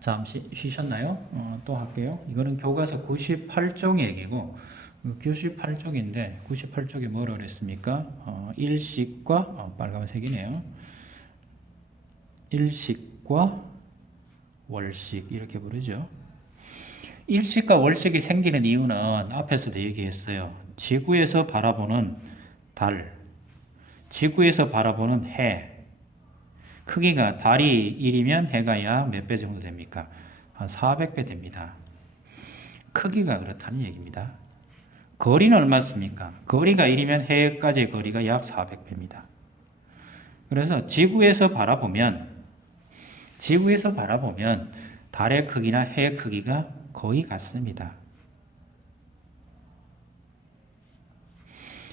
잠시 쉬셨나요? 또 할게요. 이거는 교과서 98쪽 얘기고 98쪽인데 98쪽에 뭐라 그랬습니까? 일식과 빨간색이네요. 일식과 월식 이렇게 부르죠. 일식과 월식이 생기는 이유는 앞에서도 얘기했어요. 지구에서 바라보는 달, 지구에서 바라보는 해, 크기가 달이 1이면 해가 약 몇 배 정도 됩니까? 한 400배 됩니다. 크기가 그렇다는 얘기입니다. 거리는 얼마습니까? 거리가 1이면 해까지의 거리가 약 400배입니다. 그래서 지구에서 바라보면 달의 크기나 해의 크기가 거의 같습니다.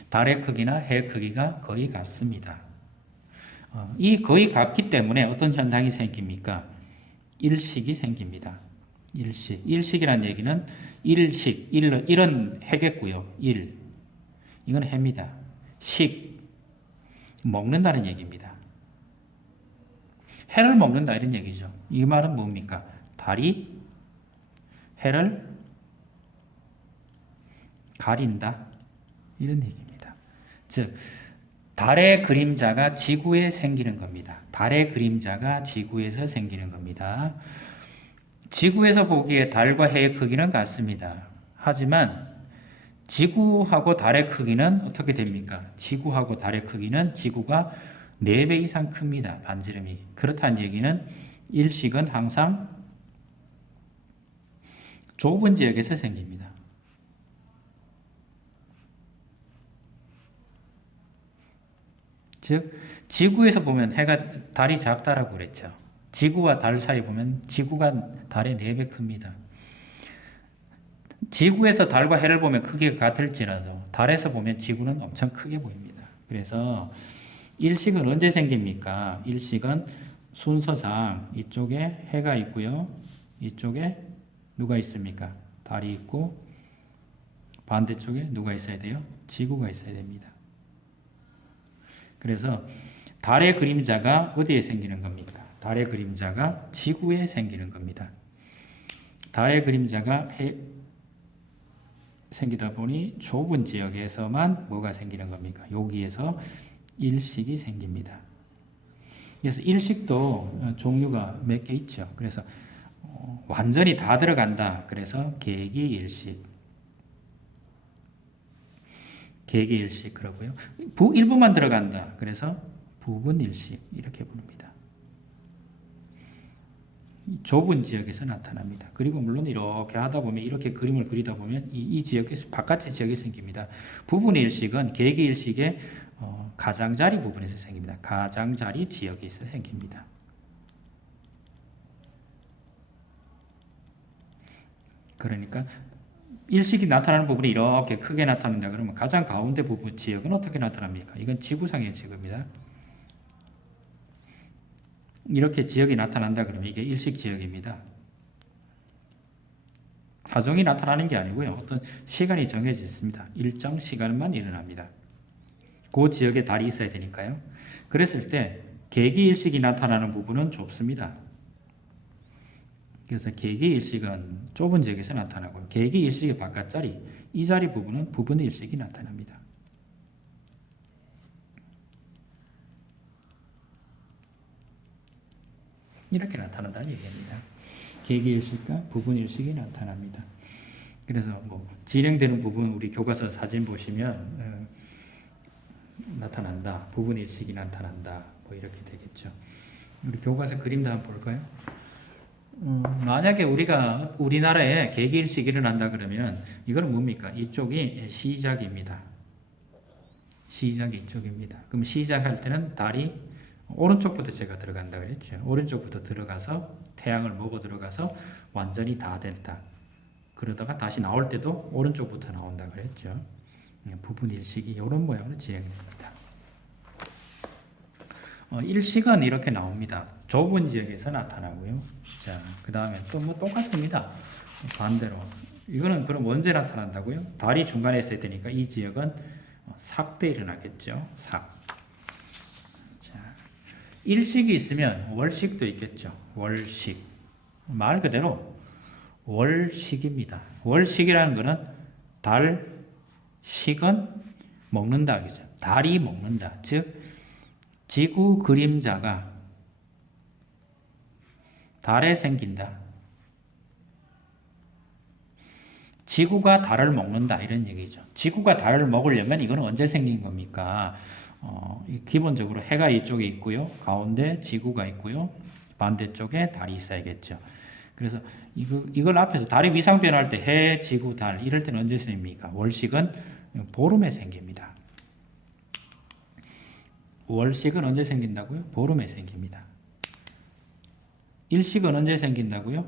달의 크기나 해의 크기가 거의 같습니다. 이 거의 같기 때문에 어떤 현상이 생깁니까? 일식이 생깁니다. 일식이라는 얘기는 일은 해겠고요. 이건 해입니다. 먹는다는 얘기입니다. 해를 먹는다 이런 얘기죠. 이 말은 뭡니까? 달이 해를 가린다 이런 얘기입니다. 즉 달의 그림자가 지구에 생기는 겁니다. 달의 그림자가 지구에서 생기는 겁니다. 지구에서 보기에 달과 해의 크기는 같습니다. 하지만 지구하고 달의 크기는 어떻게 됩니까? 지구하고 달의 크기는 지구가 4배 이상 큽니다. 반지름이. 그렇다는 얘기는 일식은 항상 좁은 지역에서 생깁니다. 즉 지구에서 보면 달이 작다라고 그랬죠. 지구와 달 사이 보면 지구가 달의 4배 큽니다. 지구에서 달과 해를 보면 크기가 같을지라도 달에서 보면 지구는 엄청 크게 보입니다. 그래서 일식은 언제 생깁니까? 일식은 순서상 이쪽에 해가 있고요. 이쪽에 누가 있습니까? 달이 있고 반대쪽에 누가 있어야 돼요? 지구가 있어야 됩니다. 그래서 달의 그림자가 어디에 생기는 겁니까? 달의 그림자가 지구에 생기는 겁니다. 달의 그림자가 생기다 보니 좁은 지역에서만 뭐가 생기는 겁니까? 여기에서 일식이 생깁니다. 그래서 일식도 종류가 몇 개 있죠. 그래서 완전히 다 들어간다. 그래서 계기일식. 계기일식 그러고요. 일부만 들어간다. 그래서 부분일식 이렇게 부릅니다. 좁은 지역에서 나타납니다. 그리고 물론 이렇게 하다 보면 이렇게 그림을 그리다 보면 이 지역에서 바깥의 지역이 생깁니다. 부분일식은 계기일식의 가장자리 부분에서 생깁니다. 가장자리 지역에서 생깁니다. 그러니까 일식이 나타나는 부분이 이렇게 크게 나타난다 그러면 가장 가운데 부분 지역은 어떻게 나타납니까? 이건 지구상의 지역입니다. 이렇게 지역이 나타난다 그러면 이게 일식 지역입니다. 하종이 나타나는 게 아니고요. 어떤 시간이 정해져 있습니다. 일정 시간만 일어납니다. 그 지역에 달이 있어야 되니까요. 그랬을 때 계기일식이 나타나는 부분은 좁습니다. 그래서 계기일식은 좁은 지역에서 나타나고 계기일식의 바깥자리, 이 자리 부분은 부분일식이 나타납니다. 이렇게 나타난다는 얘기입니다. 계기일식과 부분일식이 나타납니다. 그래서 진행되는 부분 우리 교과서 사진 보시면 나타난다, 부분일식이 나타난다, 이렇게 되겠죠. 우리 교과서 그림도 한번 볼까요? 만약에 우리나라에 계기일식이 일어난다 그러면 이건 뭡니까? 이쪽이 시작입니다. 시작이 이쪽입니다. 그럼 시작할 때는 달이 오른쪽부터 제가 들어간다 그랬죠. 오른쪽부터 들어가서 태양을 먹어 들어가서 완전히 다 됐다. 그러다가 다시 나올 때도 오른쪽부터 나온다 그랬죠. 부분 일식이 이런 모양으로 진행됩니다. 일식은 이렇게 나옵니다. 좁은 지역에서 나타나고요. 자, 그 다음에 또 똑같습니다. 반대로. 이거는 그럼 언제 나타난다고요? 달이 중간에 있어야 되니까 이 지역은 삭 때 일어나겠죠. 삭. 자, 일식이 있으면 월식도 있겠죠. 월식. 말 그대로 월식입니다. 월식이라는 것은 달, 식은 먹는다. 그죠? 달이 먹는다. 즉, 지구 그림자가 달에 생긴다. 지구가 달을 먹는다. 이런 얘기죠. 지구가 달을 먹으려면 이거는 언제 생긴 겁니까? 기본적으로 해가 이쪽에 있고요. 가운데 지구가 있고요. 반대쪽에 달이 있어야겠죠. 그래서 이걸 앞에서 달이 위상 변화할 때 해, 지구, 달 이럴 때는 언제 생깁니까? 월식은 보름에 생깁니다. 월식은 언제 생긴다고요? 보름에 생깁니다. 일식은 언제 생긴다고요?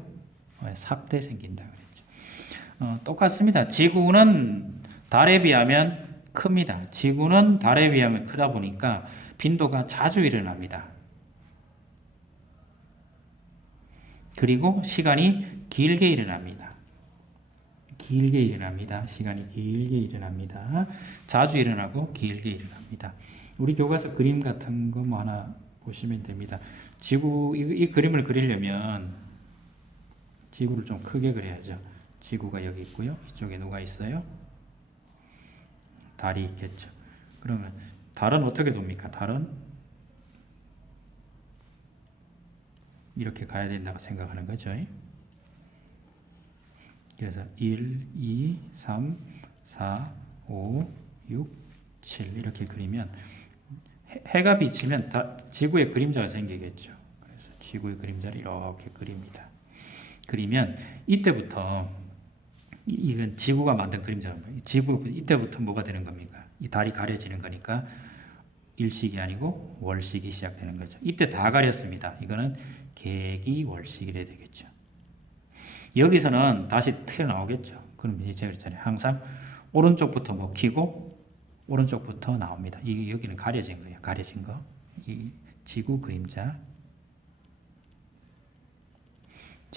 삽 때 생긴다 그랬죠. 똑같습니다. 지구는 달에 비하면 큽니다. 지구는 달에 비하면 크다 보니까 빈도가 자주 일어납니다. 그리고 시간이 길게 일어납니다. 길게 일어납니다. 시간이 길게 일어납니다. 자주 일어나고 길게 일어납니다. 우리 교과서 그림 같은 거 뭐 하나 보시면 됩니다. 지구, 이 그림을 그리려면 지구를 좀 크게 그려야죠. 지구가 여기 있고요. 이쪽에 누가 있어요? 달이 있겠죠. 그러면 달은 어떻게 돕니까? 달은 이렇게 가야 된다고 생각하는 거죠. 그래서 1, 2, 3, 4, 5, 6, 7 이렇게 그리면 해가 비치면 지구의 그림자가 생기겠죠. 그래서 지구의 그림자를 이렇게 그립니다. 그리면 이때부터 이건 지구가 만든 그림자입니다. 지구 이때부터 뭐가 되는 겁니까? 이 달이 가려지는 거니까 일식이 아니고 월식이 시작되는 거죠. 이때 다 가렸습니다. 이거는 계기월식이래 되겠죠. 여기서는 다시 튀어나오겠죠. 그럼 이제 제가 그랬잖아요. 항상 오른쪽부터 먹히고 오른쪽부터 나옵니다. 여기는 가려진 거예요. 가려진 거. 이 지구 그림자.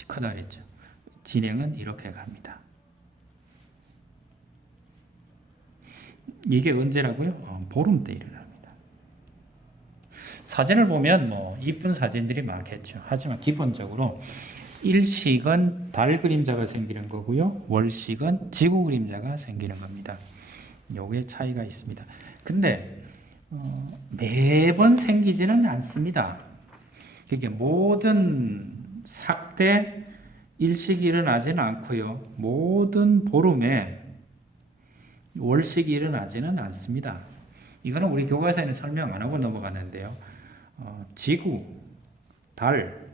크다 그랬죠. 진행은 이렇게 갑니다. 이게 언제라고요? 보름 때 일어납니다. 사진을 보면 뭐 이쁜 사진들이 많겠죠. 하지만 기본적으로 일식은 달 그림자가 생기는 거고요. 월식은 지구 그림자가 생기는 겁니다. 요게 차이가 있습니다. 근데 매번 생기지는 않습니다. 그게 모든 삭 때 일식이 일어나지는 않고요. 모든 보름에 월식이 일어나지는 않습니다. 이거는 우리 교과서에는 설명 안 하고 넘어갔는데요. 지구, 달,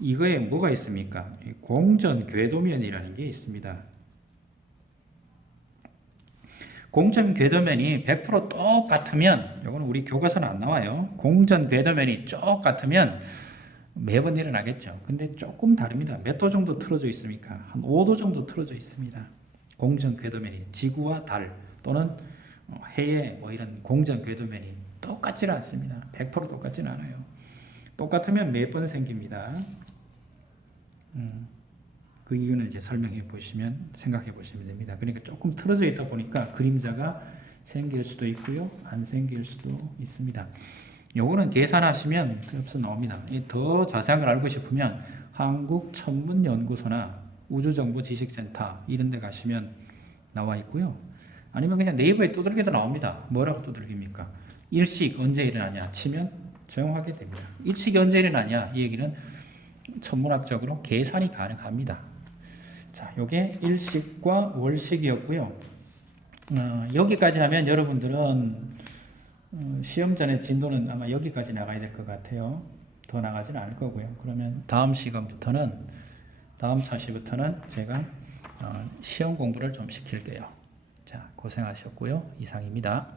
이거에 뭐가 있습니까? 공전 궤도면이라는 게 있습니다. 공전 궤도면이 100% 똑같으면, 이건 우리 교과서는 안 나와요. 공전 궤도면이 똑같으면 매번 일어나겠죠. 근데 조금 다릅니다. 몇 도 정도 틀어져 있습니까? 한 5도 정도 틀어져 있습니다. 공전 궤도면이 지구와 달 또는 해의 뭐 이런 공전 궤도면이 똑같지는 않습니다. 100% 똑같지는 않아요. 똑같으면 몇 번 생깁니다. 그 이유는 이제 설명해 보시면 생각해 보시면 됩니다. 그러니까 조금 틀어져 있다 보니까 그림자가 생길 수도 있고요, 안 생길 수도 있습니다. 요거는 계산하시면 값이 나옵니다. 더 자세한 걸 알고 싶으면 한국천문연구소나 우주정보지식센터 이런 데 가시면 나와 있고요. 아니면 그냥 네이버에 두들겨도 나옵니다. 뭐라고 두들깁니까? 일식 언제 일어나냐 치면 조용하게 됩니다. 일식이 언제 일어나냐 이 얘기는 천문학적으로 계산이 가능합니다. 자, 요게 일식과 월식이었고요. 여기까지 하면 여러분들은 시험 전에 진도는 아마 여기까지 나가야 될 것 같아요. 더 나가지는 않을 거고요. 그러면 다음 시간부터는 다음 차시부터는 제가 시험 공부를 좀 시킬게요. 자, 고생하셨고요. 이상입니다.